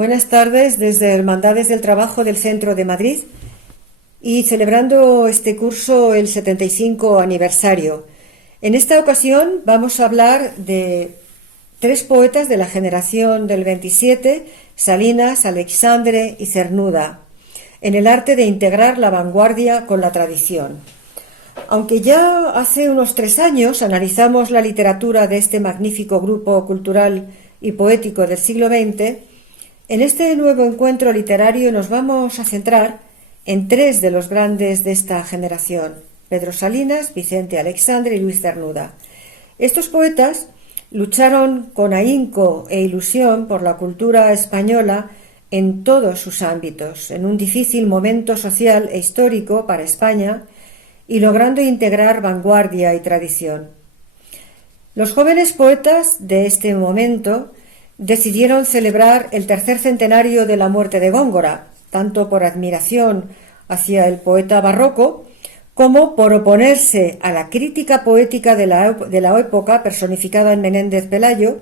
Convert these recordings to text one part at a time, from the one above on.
Buenas tardes desde Hermandades del Trabajo del Centro de Madrid y celebrando este curso el 75 aniversario. En esta ocasión vamos a hablar de tres poetas de la generación del 27, Salinas, Aleixandre y Cernuda, en el arte de integrar la vanguardia con la tradición. Aunque ya hace unos 3 años analizamos la literatura de este magnífico grupo cultural y poético del siglo XX, en este nuevo encuentro literario nos vamos a centrar en 3 de los grandes de esta generación: Pedro Salinas, Vicente Aleixandre y Luis Cernuda. Estos poetas lucharon con ahínco e ilusión por la cultura española en todos sus ámbitos, en un difícil momento social e histórico para España, y logrando integrar vanguardia y tradición. Los jóvenes poetas de este momento decidieron celebrar el 3er centenario de la muerte de Góngora, tanto por admiración hacia el poeta barroco como por oponerse a la crítica poética de la época personificada en Menéndez Pelayo,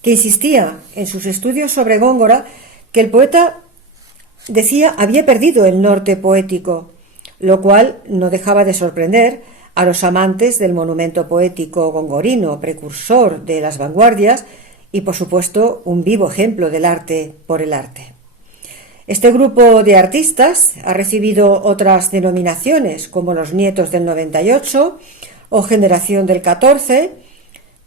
que insistía en sus estudios sobre Góngora que el poeta, decía, había perdido el norte poético, lo cual no dejaba de sorprender a los amantes del monumento poético gongorino, precursor de las vanguardias y, por supuesto, un vivo ejemplo del arte por el arte. Este grupo de artistas ha recibido otras denominaciones, como los nietos del 98 o generación del 14,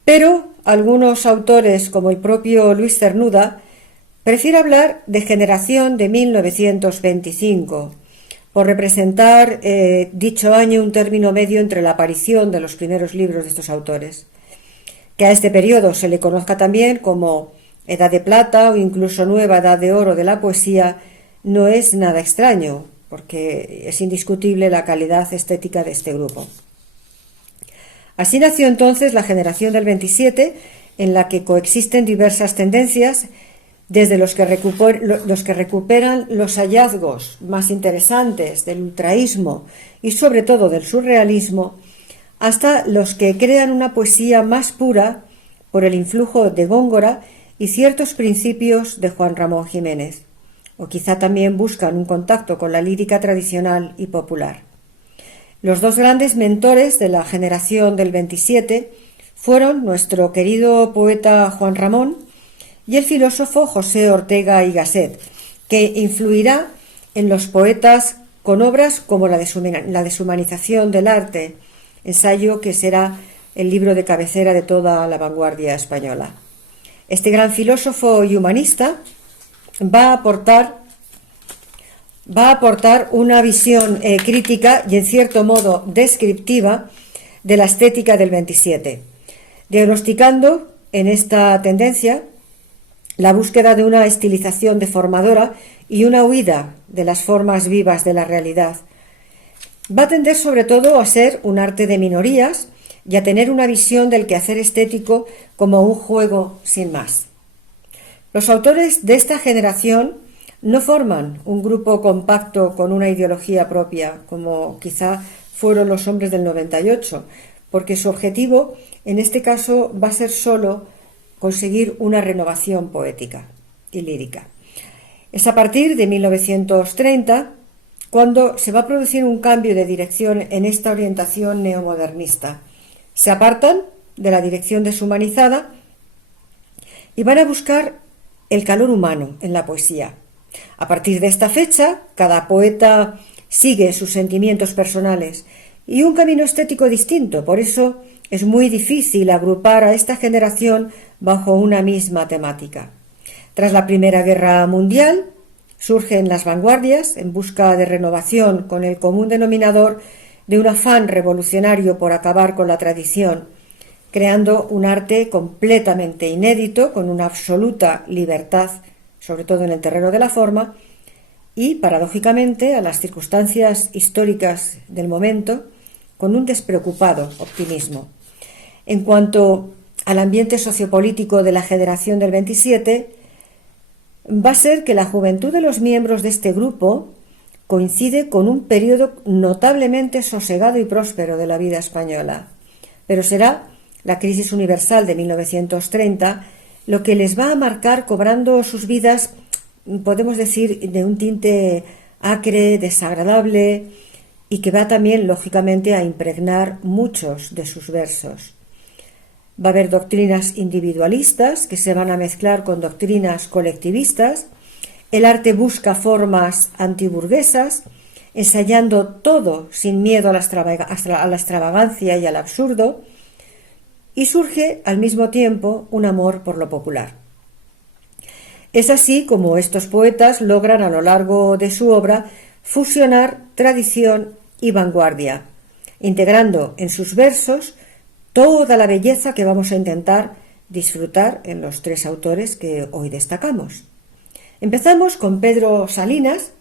pero algunos autores, como el propio Luis Cernuda, prefieren hablar de generación de 1925, por representar dicho año un término medio entre la aparición de los primeros libros de estos autores. Que a este periodo se le conozca también como Edad de Plata o incluso Nueva Edad de Oro de la poesía no es nada extraño, porque es indiscutible la calidad estética de este grupo. Así nació entonces la generación del 27, en la que coexisten diversas tendencias, desde los que recuperan los hallazgos más interesantes del ultraísmo y sobre todo del surrealismo, hasta los que crean una poesía más pura por el influjo de Góngora y ciertos principios de Juan Ramón Jiménez, o quizá también buscan un contacto con la lírica tradicional y popular. Los 2 grandes mentores de la generación del 27 fueron nuestro querido poeta Juan Ramón y el filósofo José Ortega y Gasset, que influirá en los poetas con obras como la deshumanización del arte, ensayo que será el libro de cabecera de toda la vanguardia española. Este gran filósofo y humanista va a aportar una visión crítica y en cierto modo descriptiva de la estética del 27, diagnosticando en esta tendencia la búsqueda de una estilización deformadora y una huida de las formas vivas de la realidad. Va a tender sobre todo a ser un arte de minorías y a tener una visión del quehacer estético como un juego sin más. Los autores de esta generación no forman un grupo compacto con una ideología propia, como quizá fueron los hombres del 98, porque su objetivo en este caso va a ser solo conseguir una renovación poética y lírica. Es a partir de 1930 cuando se va a producir un cambio de dirección en esta orientación neomodernista. Se apartan de la dirección deshumanizada y van a buscar el calor humano en la poesía. A partir de esta fecha, cada poeta sigue sus sentimientos personales y un camino estético distinto. Por eso es muy difícil agrupar a esta generación bajo una misma temática. Tras la Primera Guerra Mundial, surgen las vanguardias en busca de renovación con el común denominador de un afán revolucionario por acabar con la tradición, creando un arte completamente inédito, con una absoluta libertad, sobre todo en el terreno de la forma, y, paradójicamente, a las circunstancias históricas del momento, con un despreocupado optimismo. En cuanto al ambiente sociopolítico de la generación del 27, va a ser que la juventud de los miembros de este grupo coincide con un periodo notablemente sosegado y próspero de la vida española, pero será la crisis universal de 1930 lo que les va a marcar, cobrando sus vidas podemos decir, de un tinte acre, desagradable, y que va también, lógicamente, a impregnar muchos de sus versos. Va a haber doctrinas individualistas que se van a mezclar con doctrinas colectivistas. El arte busca formas antiburguesas, ensayando todo sin miedo a la extravagancia y al absurdo, y surge al mismo tiempo un amor por lo popular. Es así como estos poetas logran a lo largo de su obra fusionar tradición y vanguardia, integrando en sus versos toda la belleza que vamos a intentar disfrutar en los tres autores que hoy destacamos. Empezamos con Pedro Salinas,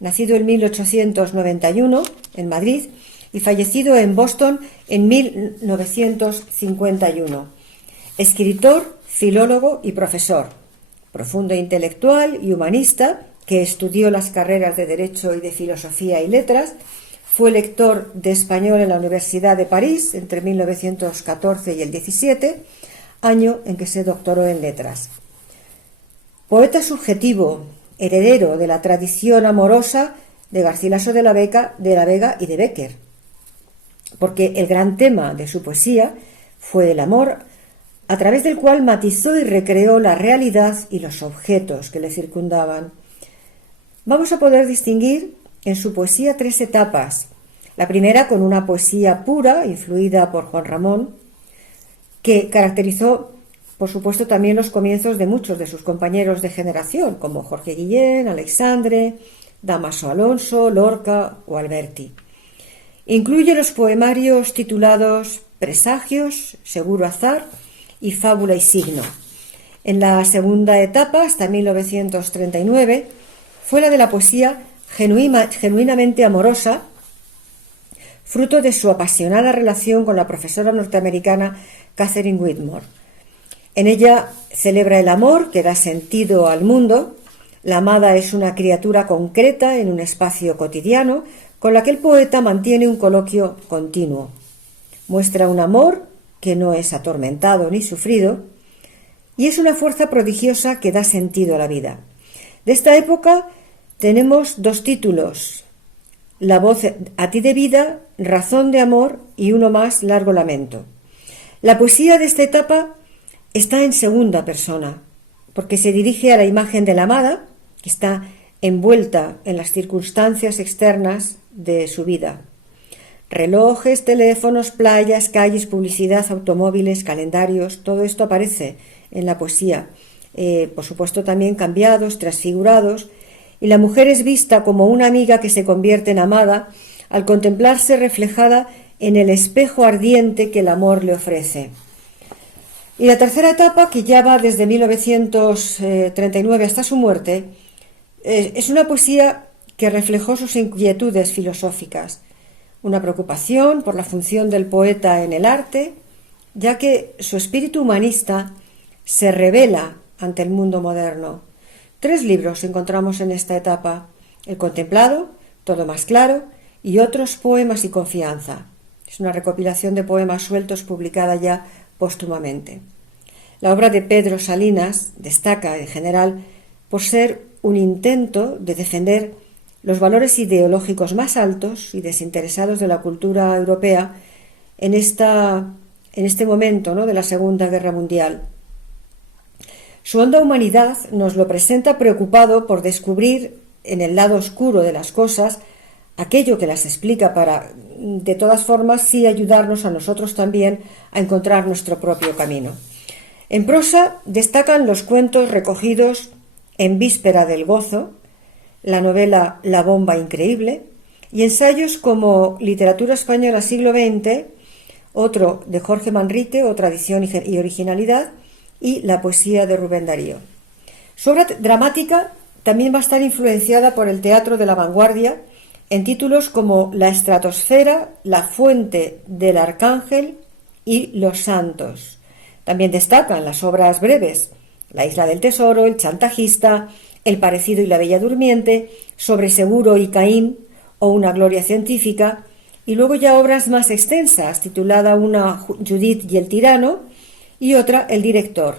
nacido en 1891 en Madrid y fallecido en Boston en 1951. Escritor, filólogo y profesor, profundo intelectual y humanista que estudió las carreras de Derecho y de Filosofía y Letras. Fue lector de español en la Universidad de París entre 1914 y el 17, año en que se doctoró en letras. Poeta subjetivo, heredero de la tradición amorosa de Garcilaso de la Vega y de Bécquer, porque el gran tema de su poesía fue el amor, a través del cual matizó y recreó la realidad y los objetos que le circundaban. Vamos a poder distinguir en su poesía tres etapas. La primera con una poesía pura, influida por Juan Ramón, que caracterizó, por supuesto, también los comienzos de muchos de sus compañeros de generación, como Jorge Guillén, Alexandre, Dámaso Alonso, Lorca o Alberti. Incluye los poemarios titulados Presagios, Seguro Azar y Fábula y Signo. En la segunda etapa, hasta 1939, fue la de la poesía genuinamente amorosa, fruto de su apasionada relación con la profesora norteamericana Catherine Whitmore. En ella celebra el amor que da sentido al mundo. La amada es una criatura concreta en un espacio cotidiano con la que el poeta mantiene un coloquio continuo. Muestra un amor que no es atormentado ni sufrido y es una fuerza prodigiosa que da sentido a la vida. De esta época tenemos dos títulos: La voz a ti de vida, Razón de amor y uno más, Largo lamento. La poesía de esta etapa está en segunda persona, porque se dirige a la imagen de la amada, que está envuelta en las circunstancias externas de su vida. Relojes, teléfonos, playas, calles, publicidad, automóviles, calendarios, todo esto aparece en la poesía. Por supuesto también cambiados, transfigurados, y la mujer es vista como una amiga que se convierte en amada al contemplarse reflejada en el espejo ardiente que el amor le ofrece. Y la tercera etapa, que ya va desde 1939 hasta su muerte, es una poesía que reflejó sus inquietudes filosóficas, una preocupación por la función del poeta en el arte, ya que su espíritu humanista se revela ante el mundo moderno. 3 libros encontramos en esta etapa: El Contemplado, Todo más claro, y Otros poemas y confianza. Es una recopilación de poemas sueltos publicada ya póstumamente. La obra de Pedro Salinas destaca en general por ser un intento de defender los valores ideológicos más altos y desinteresados de la cultura europea en este momento, ¿no?, de la Segunda Guerra Mundial. Su honda humanidad nos lo presenta preocupado por descubrir en el lado oscuro de las cosas aquello que las explica para, de todas formas, sí ayudarnos a nosotros también a encontrar nuestro propio camino. En prosa destacan los cuentos recogidos en Víspera del Gozo, la novela La bomba increíble y ensayos como Literatura española siglo XX, otro de Jorge Manrique, o Tradición y originalidad, y la poesía de Rubén Darío. Su obra dramática también va a estar influenciada por el teatro de la vanguardia en títulos como La estratosfera, La fuente del arcángel y Los santos. También destacan las obras breves: La isla del tesoro, El chantajista, El parecido y la bella durmiente, Sobre Seguro y Caín o Una gloria científica, y luego ya obras más extensas, titulada una Judith y el tirano y otra El director.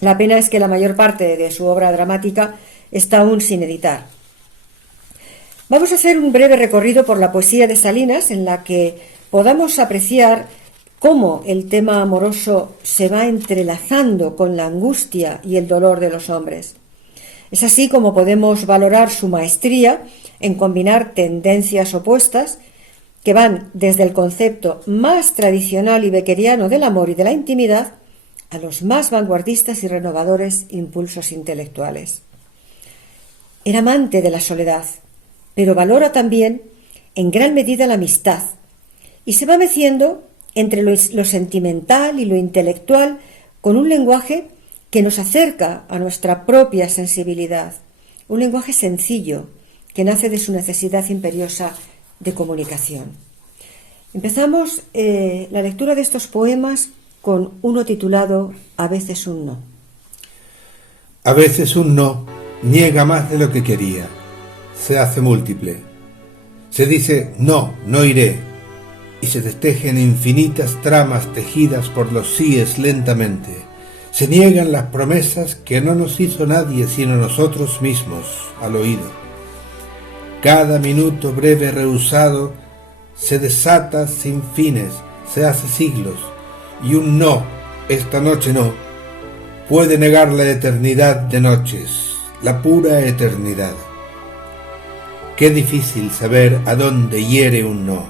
La pena es que la mayor parte de su obra dramática está aún sin editar. Vamos a hacer un breve recorrido por la poesía de Salinas en la que podamos apreciar cómo el tema amoroso se va entrelazando con la angustia y el dolor de los hombres. Es así como podemos valorar su maestría en combinar tendencias opuestas que van desde el concepto más tradicional y beckeriano del amor y de la intimidad a los más vanguardistas y renovadores impulsos intelectuales. Era amante de la soledad, pero valora también en gran medida la amistad y se va meciendo entre lo sentimental y lo intelectual con un lenguaje que nos acerca a nuestra propia sensibilidad, un lenguaje sencillo que nace de su necesidad imperiosa de comunicación. Empezamos la lectura de estos poemas con uno titulado A veces un no. A veces un no niega más de lo que quería, se hace múltiple. Se dice no, no iré, y se destejen infinitas tramas tejidas por los síes lentamente. Se niegan las promesas que no nos hizo nadie sino nosotros mismos al oído. Cada minuto breve rehusado se desata sin fines, se hace siglos, y un no, esta noche no, puede negar la eternidad de noches, la pura eternidad. Qué difícil saber a dónde hiere un no.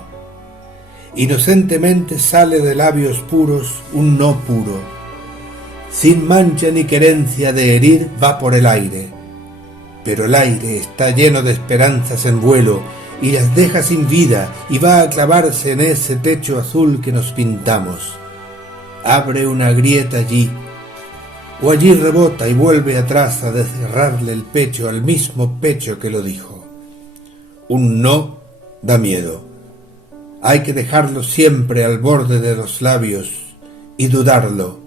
Inocentemente sale de labios puros un no puro. Sin mancha ni querencia de herir va por el aire. Pero el aire está lleno de esperanzas en vuelo y las deja sin vida y va a clavarse en ese techo azul que nos pintamos. Abre una grieta allí, o allí rebota y vuelve atrás a desgarrarle el pecho al mismo pecho que lo dijo. Un no da miedo. Hay que dejarlo siempre al borde de los labios y dudarlo,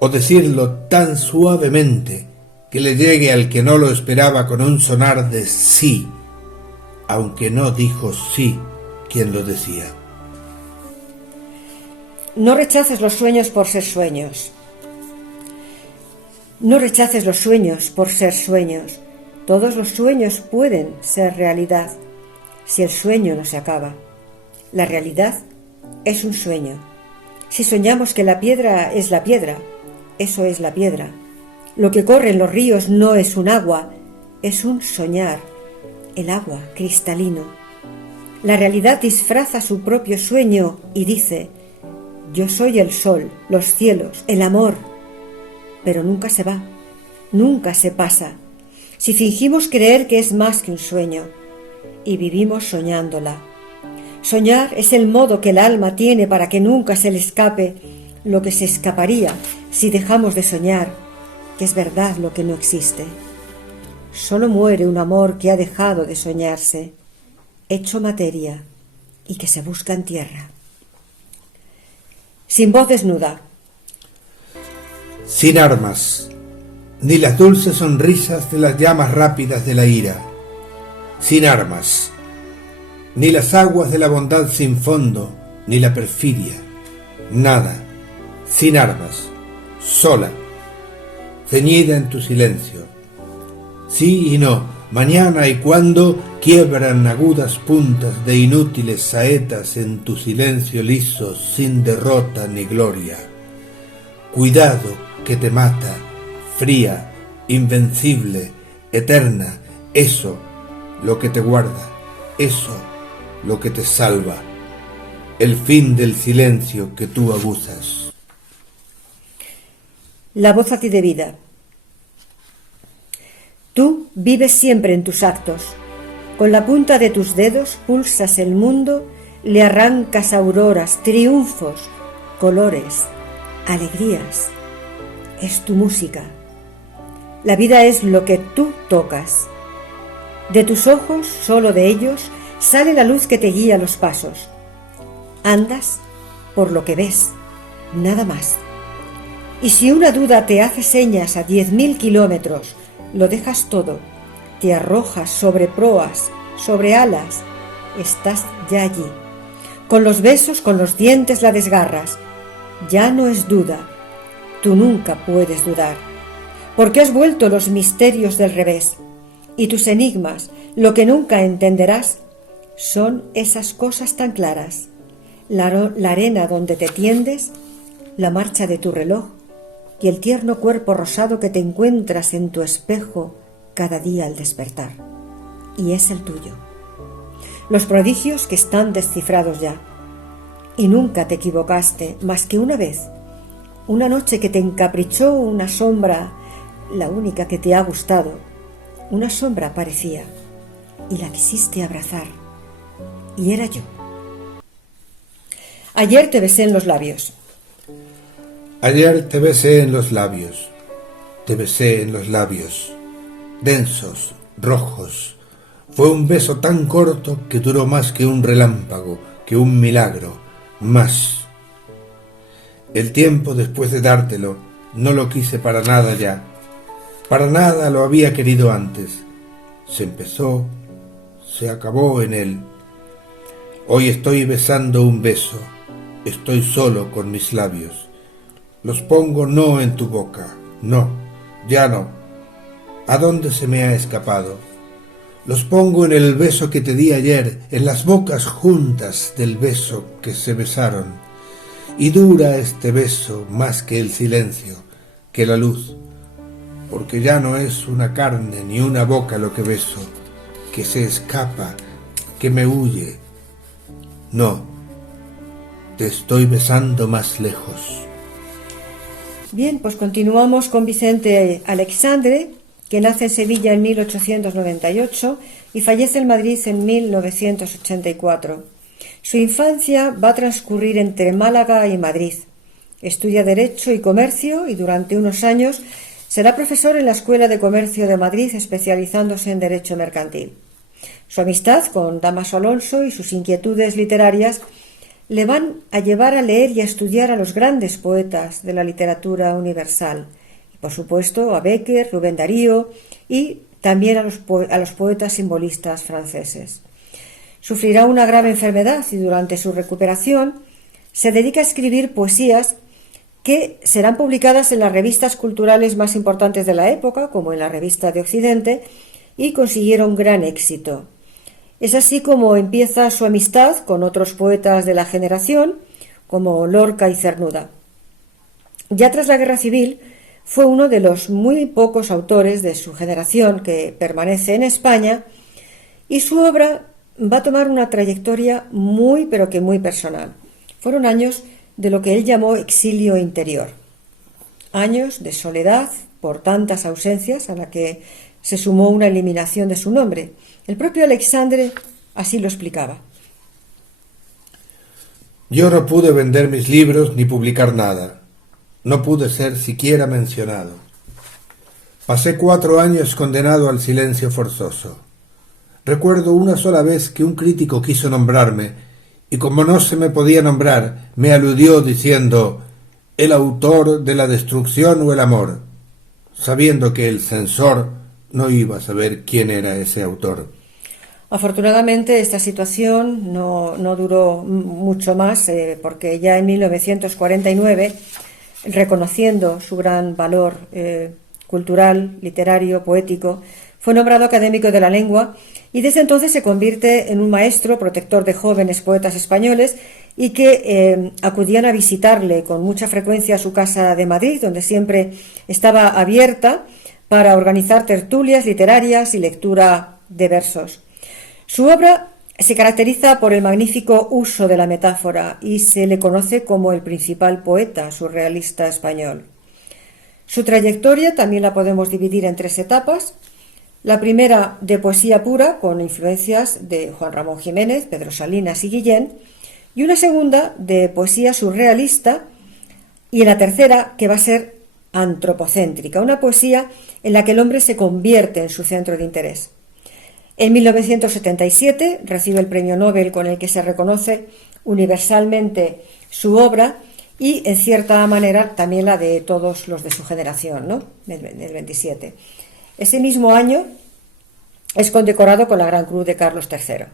o decirlo tan suavemente que le llegue al que no lo esperaba con un sonar de sí, aunque no dijo sí quien lo decía. No rechaces los sueños por ser sueños. No rechaces los sueños por ser sueños. Todos los sueños pueden ser realidad si el sueño no se acaba. La realidad es un sueño. Si soñamos que la piedra es la piedra, eso es la piedra. Lo que corre en los ríos no es un agua, es un soñar, el agua cristalino. La realidad disfraza su propio sueño y dice: yo soy el sol, los cielos, el amor. Pero nunca se va, nunca se pasa. Si fingimos creer que es más que un sueño y vivimos soñándola. Soñar es el modo que el alma tiene para que nunca se le escape lo que se escaparía si dejamos de soñar, que es verdad lo que no existe. Solo muere un amor que ha dejado de soñarse, hecho materia y que se busca en tierra. Sin voz desnuda. Sin armas, ni las dulces sonrisas de las llamas rápidas de la ira. Sin armas, ni las aguas de la bondad sin fondo, ni la perfidia. Nada, sin armas, sola, ceñida en tu silencio. Sí y no, mañana y cuando quiebran agudas puntas de inútiles saetas en tu silencio liso, sin derrota ni gloria. Cuidado que te mata, fría, invencible, eterna, eso lo que te guarda, eso lo que te salva, el fin del silencio que tú aguzas. La voz a ti de vida. Tú vives siempre en tus actos. Con la punta de tus dedos pulsas el mundo, le arrancas auroras, triunfos, colores, alegrías. Es tu música. La vida es lo que tú tocas. De tus ojos, solo de ellos, sale la luz que te guía los pasos. Andas por lo que ves, nada más. Y si una duda te hace señas a 10.000 kilómetros, lo dejas todo, te arrojas sobre proas, sobre alas, estás ya allí. Con los besos, con los dientes la desgarras. Ya no es duda, tú nunca puedes dudar. porque has vuelto los misterios del revés, y tus enigmas, lo que nunca entenderás, son esas cosas tan claras, la arena donde te tiendes, la marcha de tu reloj y el tierno cuerpo rosado que te encuentras en tu espejo cada día al despertar, y es el tuyo. Los prodigios que están descifrados ya, y nunca te equivocaste más que una vez, una noche que te encaprichó una sombra, la única que te ha gustado, una sombra parecía, y la quisiste abrazar, y era yo. Ayer te besé en los labios. Ayer te besé en los labios, te besé en los labios, densos, rojos. Fue un beso tan corto que duró más que un relámpago, que un milagro, más. El tiempo después de dártelo, no lo quise para nada ya. Para nada lo había querido antes. Se empezó, se acabó en él. Hoy estoy besando un beso, estoy solo con mis labios. Los pongo no en tu boca, no, ya no. ¿A dónde se me ha escapado? Los pongo en el beso que te di ayer, en las bocas juntas del beso que se besaron. Y dura este beso más que el silencio, que la luz, porque ya no es una carne ni una boca lo que beso, que se escapa, que me huye. No, te estoy besando más lejos. Bien, pues continuamos con Vicente Aleixandre, que nace en Sevilla en 1898 y fallece en Madrid en 1984. Su infancia va a transcurrir entre Málaga y Madrid. Estudia Derecho y Comercio y durante unos años será profesor en la Escuela de Comercio de Madrid, especializándose en Derecho Mercantil. Su amistad con Dámaso Alonso y sus inquietudes literarias le van a llevar a leer y a estudiar a los grandes poetas de la literatura universal, y por supuesto a Bécquer, Rubén Darío y también a los poetas simbolistas franceses. Sufrirá una grave enfermedad y durante su recuperación se dedica a escribir poesías que serán publicadas en las revistas culturales más importantes de la época, como en la Revista de Occidente, y consiguieron gran éxito. Es así como empieza su amistad con otros poetas de la generación, como Lorca y Cernuda. Ya tras la Guerra Civil, fue uno de los muy pocos autores de su generación que permanece en España, y su obra va a tomar una trayectoria muy, pero que muy personal. Fueron años de lo que él llamó exilio interior. Años de soledad por tantas ausencias a la que se sumó una eliminación de su nombre. El propio Aleixandre así lo explicaba. Yo no pude vender mis libros ni publicar nada. No pude ser siquiera mencionado. Pasé 4 años condenado al silencio forzoso. Recuerdo una sola vez que un crítico quiso nombrarme, y como no se me podía nombrar, me aludió diciendo «el autor de la destrucción o el amor», sabiendo que el censor no iba a saber quién era ese autor. Afortunadamente esta situación no duró mucho más, porque ya en 1949, reconociendo su gran valor cultural, literario, poético, fue nombrado académico de la lengua y desde entonces se convierte en un maestro protector de jóvenes poetas españoles y que acudían a visitarle con mucha frecuencia a su casa de Madrid, donde siempre estaba abierta para organizar tertulias literarias y lectura de versos. Su obra se caracteriza por el magnífico uso de la metáfora y se le conoce como el principal poeta surrealista español. Su trayectoria también la podemos dividir en 3 etapas. La primera de poesía pura, con influencias de Juan Ramón Jiménez, Pedro Salinas y Guillén, y una segunda de poesía surrealista, y la tercera que va a ser antropocéntrica, una poesía en la que el hombre se convierte en su centro de interés. En 1977 recibe el premio Nobel con el que se reconoce universalmente su obra y, en cierta manera, también la de todos los de su generación, ¿no? Del 27. Ese mismo año es condecorado con la Gran Cruz de Carlos III.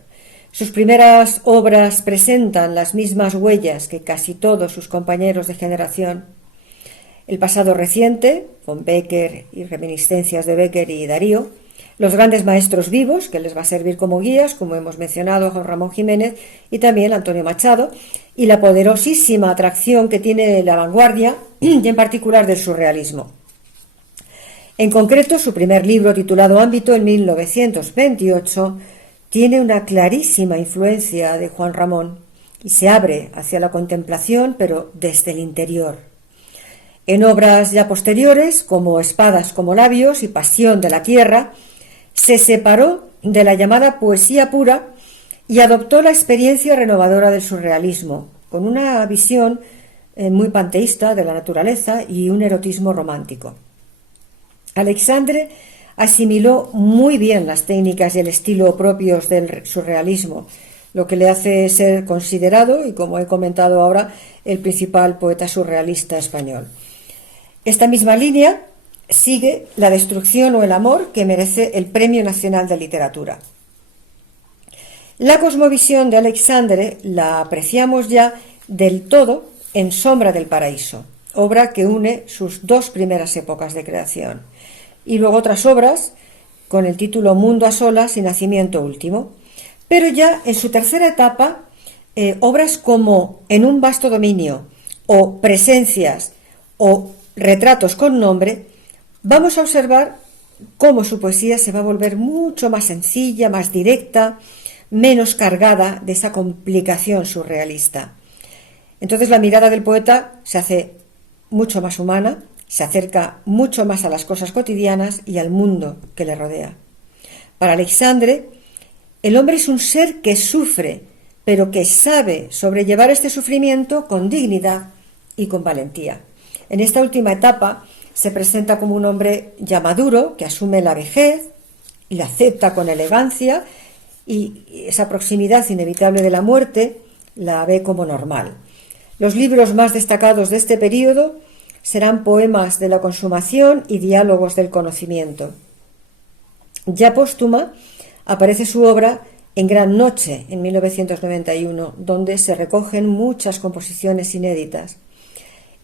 Sus primeras obras presentan las mismas huellas que casi todos sus compañeros de generación. el pasado reciente, con Bécquer y reminiscencias de Bécquer y Darío, los grandes maestros vivos, que les va a servir como guías, como hemos mencionado, Juan Ramón Jiménez y también Antonio Machado, y la poderosísima atracción que tiene la vanguardia y en particular del surrealismo. En concreto, su primer libro, titulado Ámbito, en 1928, tiene una clarísima influencia de Juan Ramón y se abre hacia la contemplación, pero desde el interior. En obras ya posteriores, como Espadas como labios y Pasión de la tierra, se separó de la llamada poesía pura y adoptó la experiencia renovadora del surrealismo, con una visión muy panteísta de la naturaleza y un erotismo romántico. Alexandre asimiló muy bien las técnicas y el estilo propios del surrealismo, lo que le hace ser considerado, y como he comentado ahora, el principal poeta surrealista español. Esta misma línea sigue La destrucción o el amor, que merece el Premio Nacional de Literatura. La cosmovisión de Alexandre la apreciamos ya del todo en Sombra del paraíso, obra que une sus dos primeras épocas de creación, y luego otras obras con el título Mundo a solas y Nacimiento último, pero ya en su tercera etapa, obras como En un vasto dominio o Presencias o Retratos con nombre, vamos a observar cómo su poesía se va a volver mucho más sencilla, más directa, menos cargada de esa complicación surrealista. Entonces la mirada del poeta se hace mucho más humana, se acerca mucho más a las cosas cotidianas y al mundo que le rodea. Para Alexandre, el hombre es un ser que sufre, pero que sabe sobrellevar este sufrimiento con dignidad y con valentía. En esta última etapa se presenta como un hombre ya maduro, que asume la vejez y la acepta con elegancia, y esa proximidad inevitable de la muerte la ve como normal. Los libros más destacados de este periodo serán Poemas de la consumación y Diálogos del conocimiento. Ya póstuma aparece su obra En gran noche, en 1991, donde se recogen muchas composiciones inéditas.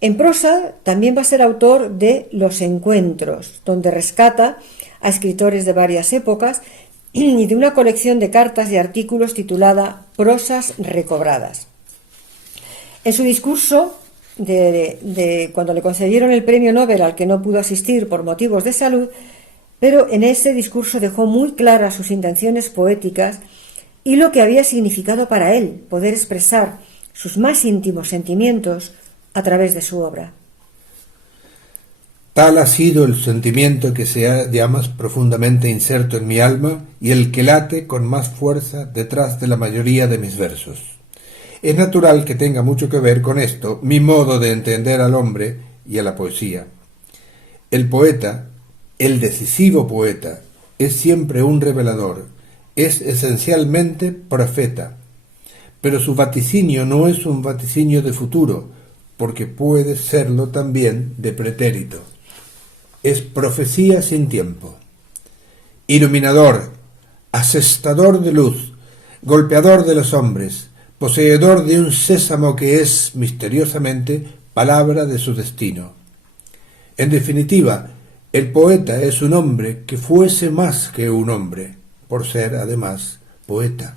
En prosa también va a ser autor de Los encuentros, donde rescata a escritores de varias épocas y de una colección de cartas y artículos titulada Prosas recobradas. En su discurso de cuando le concedieron el premio Nobel, al que no pudo asistir por motivos de salud, pero en ese discurso dejó muy claras sus intenciones poéticas y lo que había significado para él poder expresar sus más íntimos sentimientos a través de su obra. Tal ha sido el sentimiento que se halla más profundamente inserto en mi alma y el que late con más fuerza detrás de la mayoría de mis versos. Es natural que tenga mucho que ver con esto mi modo de entender al hombre y a la poesía. El poeta, el decisivo poeta, es siempre un revelador, es esencialmente profeta, pero su vaticinio no es un vaticinio de futuro, porque puede serlo también de pretérito. Es profecía sin tiempo. Iluminador, asestador de luz, golpeador de los hombres, poseedor de un sésamo que es, misteriosamente, palabra de su destino. En definitiva, el poeta es un hombre que fuese más que un hombre, por ser, además, poeta.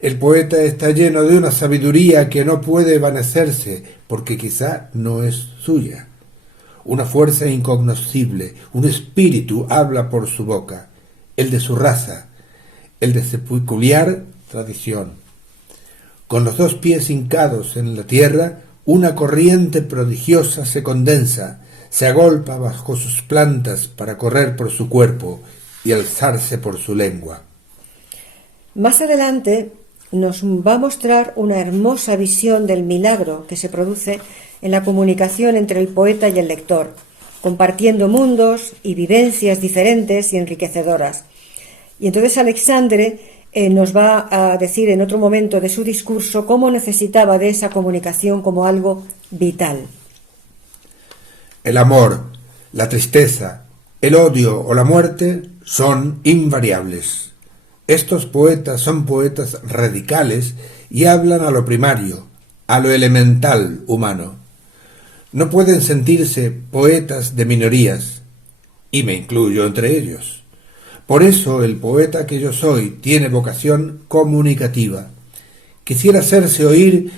El poeta está lleno de una sabiduría que no puede evanecerse, porque quizá no es suya. Una fuerza incognoscible, un espíritu habla por su boca, el de su raza, el de su peculiar tradición. Con los dos pies hincados en la tierra, una corriente prodigiosa se condensa, se agolpa bajo sus plantas para correr por su cuerpo y alzarse por su lengua. Más adelante nos va a mostrar una hermosa visión del milagro que se produce en la comunicación entre el poeta y el lector, compartiendo mundos y vivencias diferentes y enriquecedoras. Y entonces Alexandre nos va a decir en otro momento de su discurso cómo necesitaba de esa comunicación como algo vital. El amor, la tristeza, el odio o la muerte son invariables. Estos poetas son poetas radicales y hablan a lo primario, a lo elemental humano. No pueden sentirse poetas de minorías, y me incluyo entre ellos. Por eso el poeta que yo soy tiene vocación comunicativa. Quisiera hacerse oír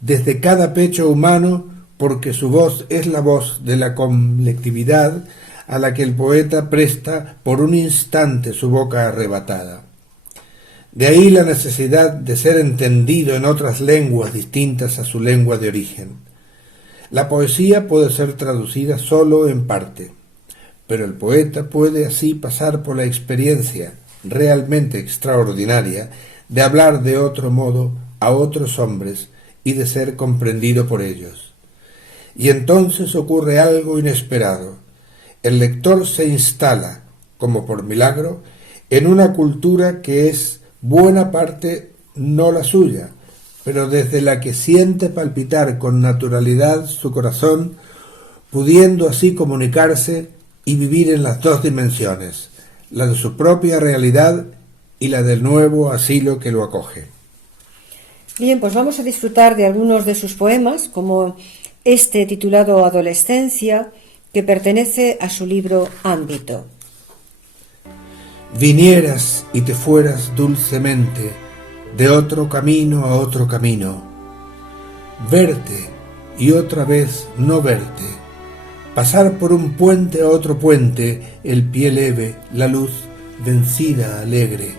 desde cada pecho humano, porque su voz es la voz de la colectividad a la que el poeta presta por un instante su boca arrebatada. De ahí la necesidad de ser entendido en otras lenguas distintas a su lengua de origen. La poesía puede ser traducida solo en parte, pero el poeta puede así pasar por la experiencia realmente extraordinaria de hablar de otro modo a otros hombres y de ser comprendido por ellos. Y entonces ocurre algo inesperado. El lector se instala, como por milagro, en una cultura que es buena parte no la suya, pero desde la que siente palpitar con naturalidad su corazón, pudiendo así comunicarse y vivir en las dos dimensiones, la de su propia realidad y la del nuevo asilo que lo acoge. Bien, pues vamos a disfrutar de algunos de sus poemas, como este titulado Adolescencia, que pertenece a su libro Ámbito. Vinieras y te fueras dulcemente de otro camino a otro camino, verte y otra vez no verte, pasar por un puente a otro puente, el pie leve, la luz vencida alegre.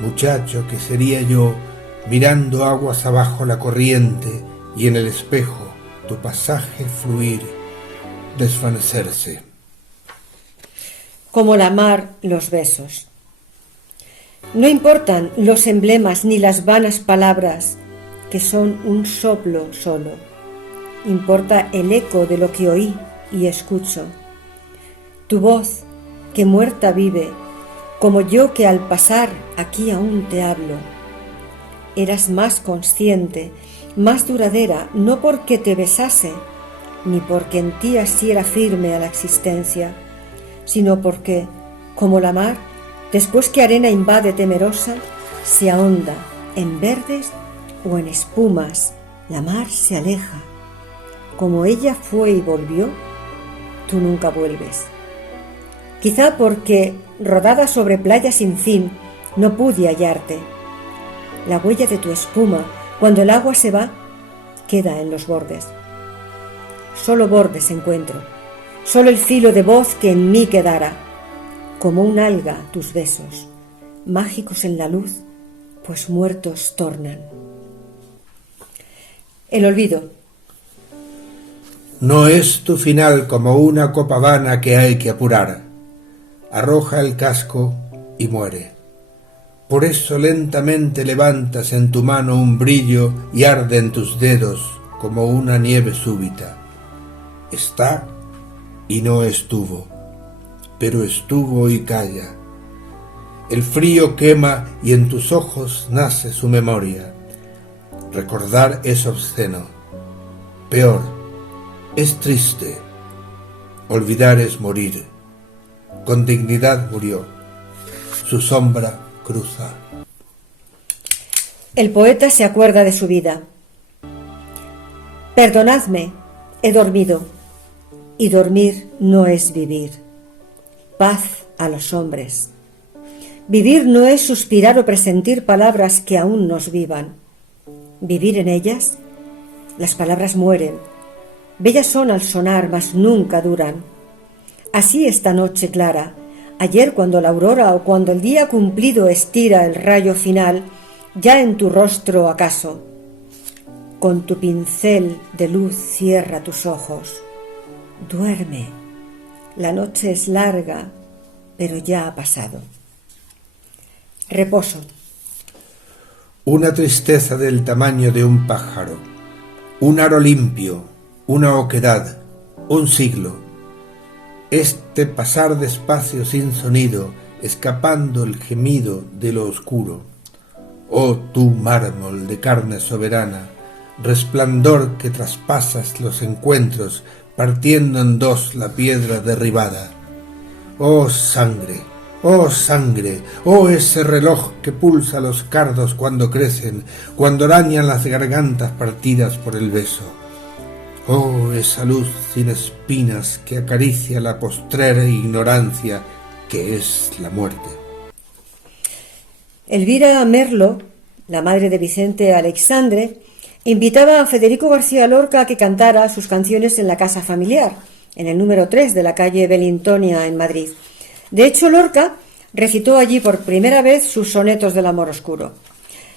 Muchacho que sería yo, mirando aguas abajo la corriente y en el espejo tu pasaje fluir, desvanecerse. Como la mar, los besos. No importan los emblemas ni las vanas palabras, que son un soplo solo. Importa el eco de lo que oí y escucho. Tu voz, que muerta vive, como yo que al pasar aquí aún te hablo. Eras más consciente, más duradera, no porque te besase, ni porque en ti asiera firme a la existencia, sino porque, como la mar, después que arena invade temerosa, se ahonda en verdes o en espumas, la mar se aleja. Como ella fue y volvió, tú nunca vuelves. Quizá porque, rodada sobre playa sin fin, no pude hallarte. La huella de tu espuma, cuando el agua se va, queda en los bordes. Solo bordes encuentro, solo el filo de voz que en mí quedara. Como un alga tus besos, mágicos en la luz, pues muertos tornan. El olvido. No es tu final como una copa vana que hay que apurar. Arroja el casco y muere. Por eso lentamente levantas en tu mano un brillo y arde en tus dedos como una nieve súbita. Está y no estuvo, pero estuvo y calla. El frío quema y en tus ojos nace su memoria. Recordar es obsceno. Peor, es triste. Olvidar es morir. Con dignidad murió. Su sombra cruza. El poeta se acuerda de su vida. Perdonadme, he dormido, y dormir no es vivir. Paz a los hombres. Vivir no es suspirar o presentir palabras que aún nos vivan. Vivir en ellas, las palabras mueren. Bellas son al sonar, mas nunca duran. Así esta noche clara, ayer cuando la aurora o cuando el día cumplido estira el rayo final, ya en tu rostro acaso, con tu pincel de luz cierra tus ojos. Duerme, la noche es larga, pero ya ha pasado. Reposo. Una tristeza del tamaño de un pájaro, un aro limpio, una oquedad, un siglo. Este pasar despacio sin sonido, escapando el gemido de lo oscuro. Oh tú mármol de carne soberana, resplandor que traspasas los encuentros, partiendo en dos la piedra derribada. Oh sangre, oh ese reloj que pulsa los cardos cuando crecen, cuando arañan las gargantas partidas por el beso. Oh, esa luz sin espinas que acaricia la postrera ignorancia que es la muerte. Elvira Merlo, la madre de Vicente Aleixandre, invitaba a Federico García Lorca a que cantara sus canciones en la casa familiar, en el número 3 de la calle Belintonia en Madrid. De hecho, Lorca recitó allí por primera vez sus sonetos del amor oscuro.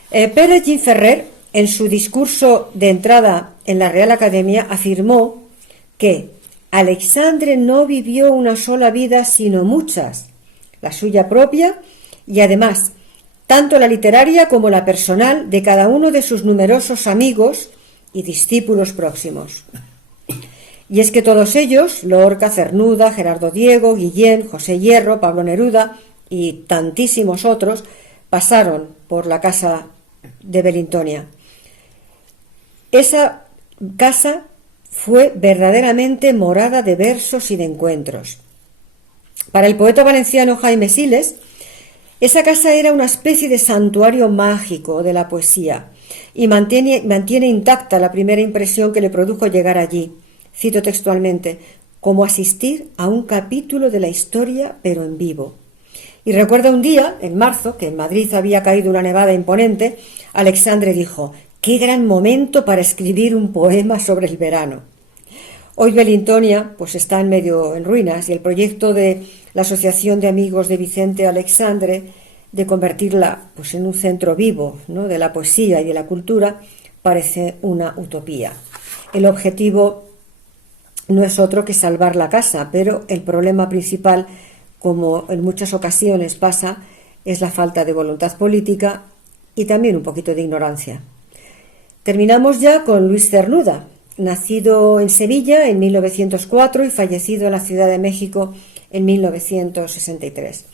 Pere Gimferrer, en su discurso de entrada en la Real Academia, afirmó que Aleixandre no vivió una sola vida, sino muchas, la suya propia y además tanto la literaria como la personal de cada uno de sus numerosos amigos y discípulos próximos. Y es que todos ellos, Lorca, Cernuda, Gerardo Diego, Guillén, José Hierro, Pablo Neruda y tantísimos otros, pasaron por la casa de Belintonia. Esa casa fue verdaderamente morada de versos y de encuentros. Para el poeta valenciano Jaime Siles, esa casa era una especie de santuario mágico de la poesía y mantiene intacta la primera impresión que le produjo llegar allí. Cito textualmente: como asistir a un capítulo de la historia, pero en vivo. Y recuerda un día, en marzo, que en Madrid había caído una nevada imponente, Aleixandre dijo: ¡qué gran momento para escribir un poema sobre el verano! Hoy Belintonia pues está en medio en ruinas y el proyecto de la Asociación de Amigos de Vicente Aleixandre de convertirla pues en un centro vivo, ¿no?, de la poesía y de la cultura parece una utopía. El objetivo no es otro que salvar la casa, pero el problema principal, como en muchas ocasiones pasa, es la falta de voluntad política y también un poquito de ignorancia. Terminamos ya con Luis Cernuda, nacido en Sevilla en 1904 y fallecido en la Ciudad de México en 1963.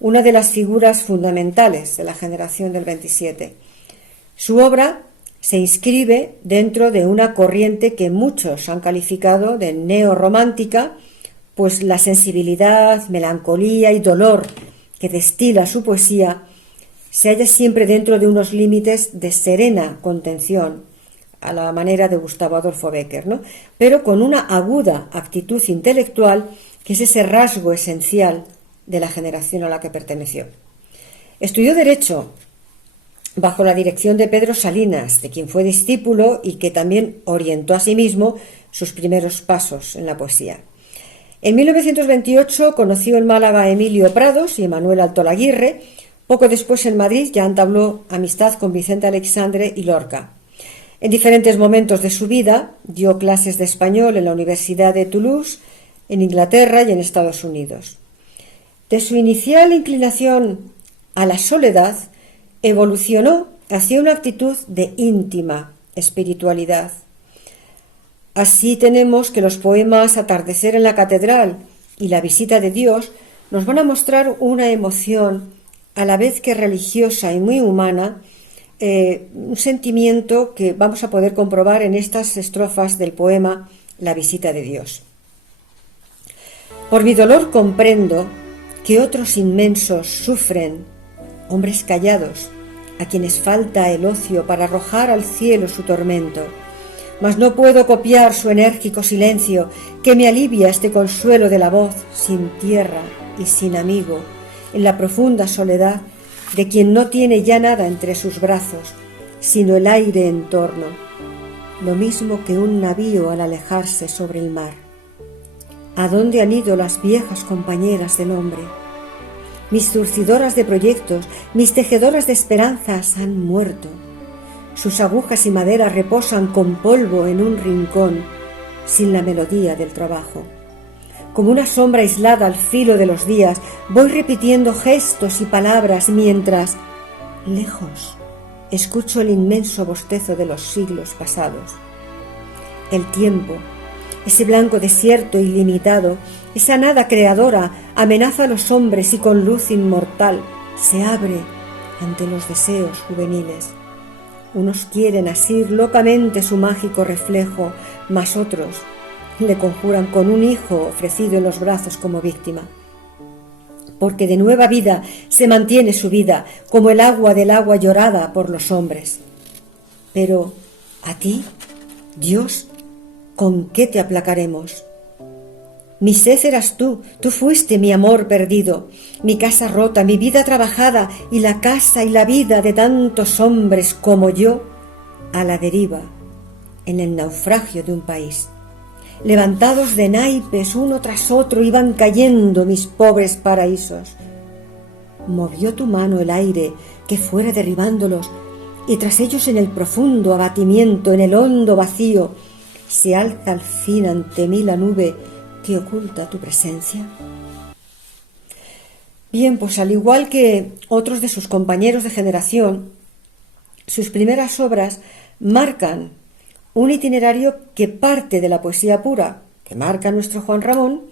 Una de las figuras fundamentales de la generación del 27. Su obra se inscribe dentro de una corriente que muchos han calificado de neorromántica, pues la sensibilidad, melancolía y dolor que destila su poesía se halla siempre dentro de unos límites de serena contención, a la manera de Gustavo Adolfo Bécquer, ¿no?, pero con una aguda actitud intelectual que es ese rasgo esencial de la generación a la que perteneció. Estudió Derecho bajo la dirección de Pedro Salinas, de quien fue discípulo y que también orientó a sí mismo sus primeros pasos en la poesía. En 1928 conoció en Málaga a Emilio Prados y Emanuel Altolaguirre. Poco después en Madrid ya entabló amistad con Vicente Aleixandre y Lorca. En diferentes momentos de su vida dio clases de español en la Universidad de Toulouse, en Inglaterra y en Estados Unidos. De su inicial inclinación a la soledad, evolucionó hacia una actitud de íntima espiritualidad. Así tenemos que los poemas Atardecer en la Catedral y La Visita de Dios nos van a mostrar una emoción a la vez que religiosa y muy humana, un sentimiento que vamos a poder comprobar en estas estrofas del poema La Visita de Dios. Por mi dolor comprendo que otros inmensos sufren, hombres callados, a quienes falta el ocio para arrojar al cielo su tormento, mas no puedo copiar su enérgico silencio que me alivia este consuelo de la voz sin tierra y sin amigo, en la profunda soledad de quien no tiene ya nada entre sus brazos, sino el aire en torno, lo mismo que un navío al alejarse sobre el mar. ¿A dónde han ido las viejas compañeras del hombre? Mis zurcidoras de proyectos, mis tejedoras de esperanzas han muerto. Sus agujas y madera reposan con polvo en un rincón, sin la melodía del trabajo. Como una sombra aislada al filo de los días, voy repitiendo gestos y palabras mientras, lejos, escucho el inmenso bostezo de los siglos pasados. El tiempo, ese blanco desierto ilimitado, esa nada creadora, amenaza a los hombres y con luz inmortal se abre ante los deseos juveniles. Unos quieren asir locamente su mágico reflejo, mas otros le conjuran con un hijo ofrecido en los brazos como víctima. Porque de nueva vida se mantiene su vida, como el agua del agua llorada por los hombres. Pero a ti, Dios, ¿con qué te aplacaremos? Mi sed eras tú fuiste mi amor perdido, mi casa rota, mi vida trabajada y la casa y la vida de tantos hombres como yo a la deriva, en el naufragio de un país. Levantados de naipes uno tras otro iban cayendo mis pobres paraísos. Movió tu mano el aire que fuera derribándolos y tras ellos en el profundo abatimiento, en el hondo vacío, se alza al fin ante mí la nube que oculta tu presencia. Bien, pues al igual que otros de sus compañeros de generación, sus primeras obras marcan un itinerario que parte de la poesía pura, que marca nuestro Juan Ramón,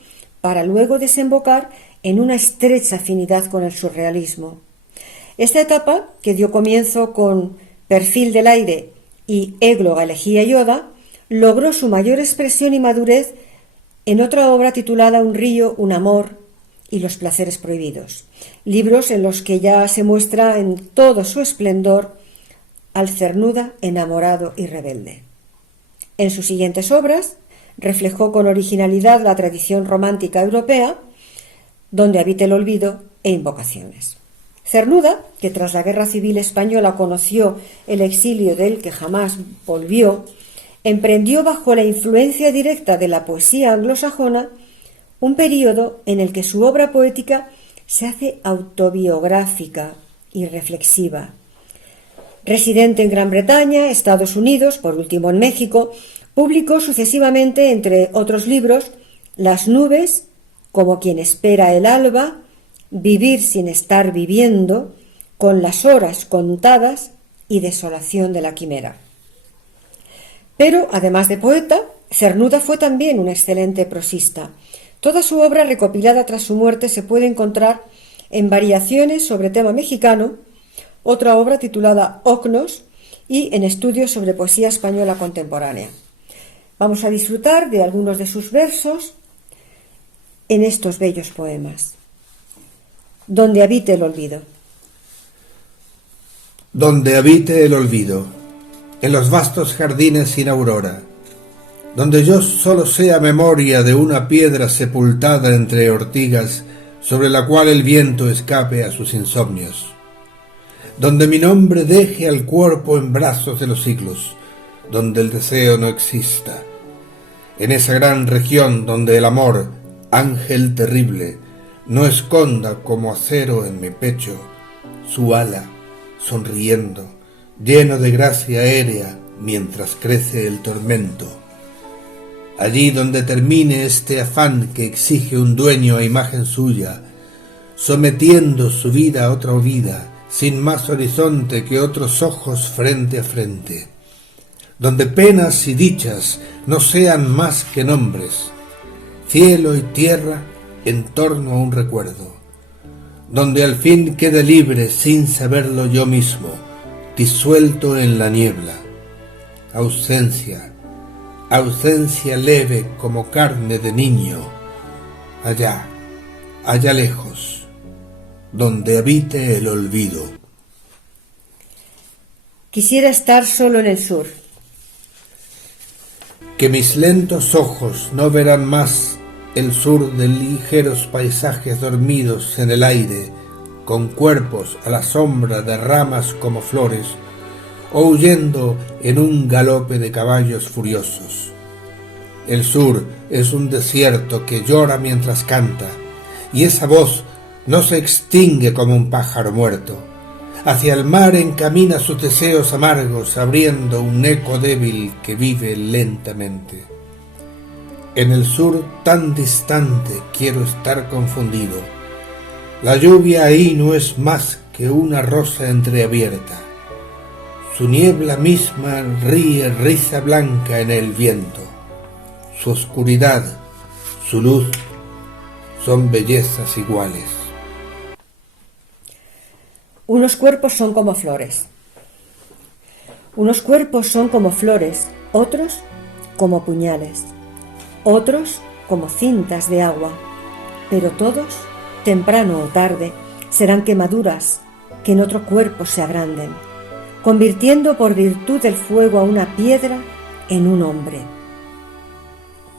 para luego desembocar en una estrecha afinidad con el surrealismo. Esta etapa, que dio comienzo con Perfil del aire y Égloga, elegía y oda, logró su mayor expresión y madurez en otra obra titulada Un río, un amor y los placeres prohibidos, libros en los que ya se muestra en todo su esplendor al cernuda enamorado y rebelde. En sus siguientes obras reflejó con originalidad la tradición romántica europea, Donde habita el olvido e Invocaciones. Cernuda, que tras la Guerra Civil Española conoció el exilio del que jamás volvió, emprendió bajo la influencia directa de la poesía anglosajona un período en el que su obra poética se hace autobiográfica y reflexiva. Residente en Gran Bretaña, Estados Unidos, por último en México, publicó sucesivamente, entre otros libros, Las nubes, Como quien espera el alba, Vivir sin estar viviendo, Con las horas contadas y Desolación de la quimera. Pero, además de poeta, Cernuda fue también un excelente prosista. Toda su obra recopilada tras su muerte se puede encontrar en Variaciones sobre tema mexicano, otra obra titulada Ocnos, y en Estudios sobre poesía española contemporánea. Vamos a disfrutar de algunos de sus versos en estos bellos poemas. Donde habite el olvido. Donde habite el olvido, en los vastos jardines sin aurora, donde yo solo sea memoria de una piedra sepultada entre ortigas sobre la cual el viento escape a sus insomnios, donde mi nombre deje al cuerpo en brazos de los siglos, donde el deseo no exista, en esa gran región donde el amor, ángel terrible, no esconda como acero en mi pecho su ala, sonriendo, lleno de gracia aérea mientras crece el tormento. Allí donde termine este afán que exige un dueño a imagen suya, sometiendo su vida a otra vida, sin más horizonte que otros ojos frente a frente, donde penas y dichas no sean más que nombres, cielo y tierra en torno a un recuerdo, donde al fin quede libre sin saberlo yo mismo, disuelto en la niebla, ausencia leve como carne de niño, allá lejos, donde habite el olvido. Quisiera estar solo en el sur. Que mis lentos ojos no verán más el sur de ligeros paisajes dormidos en el aire, con cuerpos a la sombra de ramas como flores, o huyendo en un galope de caballos furiosos. El sur es un desierto que llora mientras canta, y esa voz no se extingue como un pájaro muerto. Hacia el mar encamina sus deseos amargos, abriendo un eco débil que vive lentamente. En el sur tan distante quiero estar confundido. La lluvia ahí no es más que una rosa entreabierta. Su niebla misma ríe risa blanca en el viento. Su oscuridad, su luz, son bellezas iguales. Unos cuerpos son como flores. Unos cuerpos son como flores, otros como puñales, otros como cintas de agua, pero todos, temprano o tarde, serán quemaduras que en otro cuerpo se agranden, convirtiendo por virtud del fuego a una piedra en un hombre.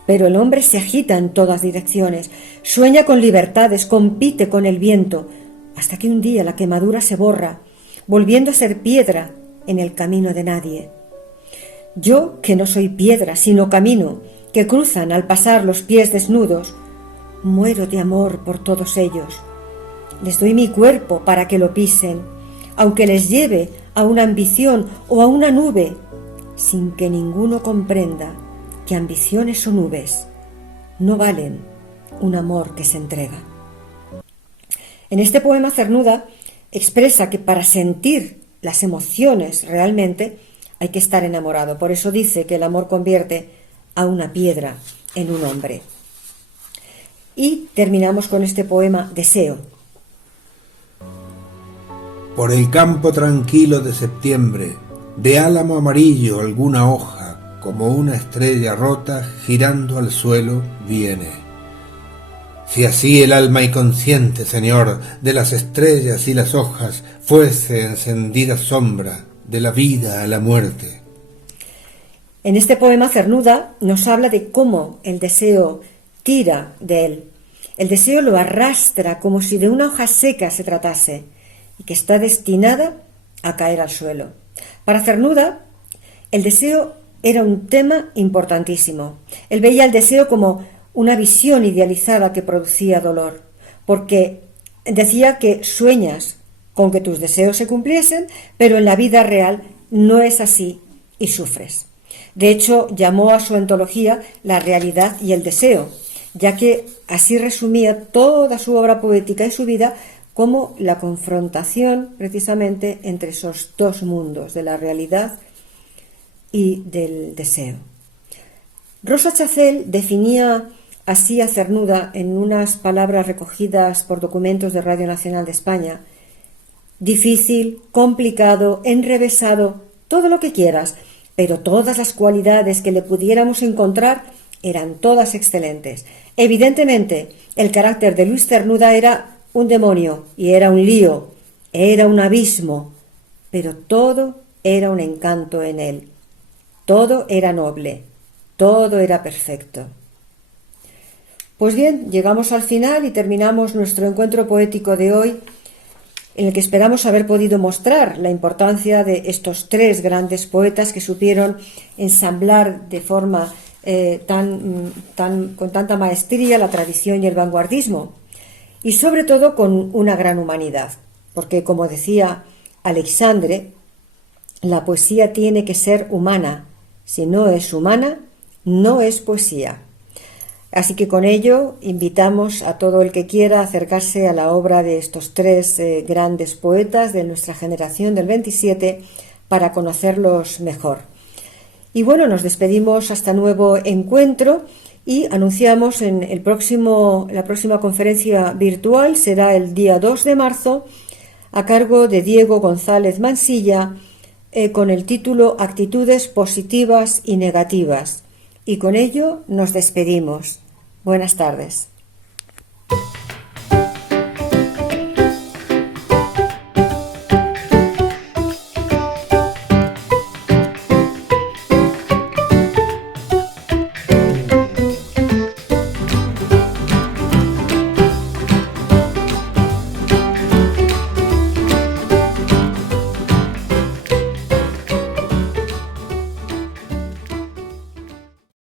Pero el hombre se agita en todas direcciones, sueña con libertades, compite con el viento, hasta que un día la quemadura se borra, volviendo a ser piedra en el camino de nadie. Yo, que no soy piedra, sino camino, que cruzan al pasar los pies desnudos, muero de amor por todos ellos. Les doy mi cuerpo para que lo pisen, aunque les lleve a una ambición o a una nube, sin que ninguno comprenda que ambiciones o nubes no valen un amor que se entrega. En este poema Cernuda expresa que para sentir las emociones realmente hay que estar enamorado. Por eso dice que el amor convierte a una piedra en un hombre. Y terminamos con este poema Deseo. Por el campo tranquilo de septiembre, de álamo amarillo alguna hoja, como una estrella rota girando al suelo, viene. Si así el alma inconsciente, Señor, de las estrellas y las hojas, fuese encendida sombra de la vida a la muerte. En este poema Cernuda nos habla de cómo el deseo tira de él. El deseo lo arrastra como si de una hoja seca se tratase y que está destinada a caer al suelo. Para Cernuda, el deseo era un tema importantísimo. Él veía el deseo como una visión idealizada que producía dolor, porque decía que sueñas con que tus deseos se cumpliesen, pero en la vida real no es así y sufres. De hecho, llamó a su antología La realidad y el deseo, ya que así resumía toda su obra poética y su vida como la confrontación precisamente entre esos dos mundos, de la realidad y del deseo. Rosa Chacel definía así a Cernuda en unas palabras recogidas por documentos de Radio Nacional de España: difícil, complicado, enrevesado, todo lo que quieras, pero todas las cualidades que le pudiéramos encontrar eran todas excelentes. Evidentemente, el carácter de Luis Cernuda era un demonio y era un lío, era un abismo, pero todo era un encanto en él. Todo era noble, todo era perfecto. Pues bien, llegamos al final y terminamos nuestro encuentro poético de hoy, en el que esperamos haber podido mostrar la importancia de estos tres grandes poetas que supieron ensamblar de forma con tanta maestría la tradición y el vanguardismo, y sobre todo con una gran humanidad, porque, como decía Alexandre, la poesía tiene que ser humana. Si no es humana, no es poesía. Así que con ello invitamos a todo el que quiera acercarse a la obra de estos tres grandes poetas de nuestra generación del 27 para conocerlos mejor. Y bueno, nos despedimos hasta nuevo encuentro y anunciamos la próxima conferencia virtual será el día 2 de marzo a cargo de Diego González Mansilla con el título Actitudes positivas y negativas. Y con ello nos despedimos. Buenas tardes.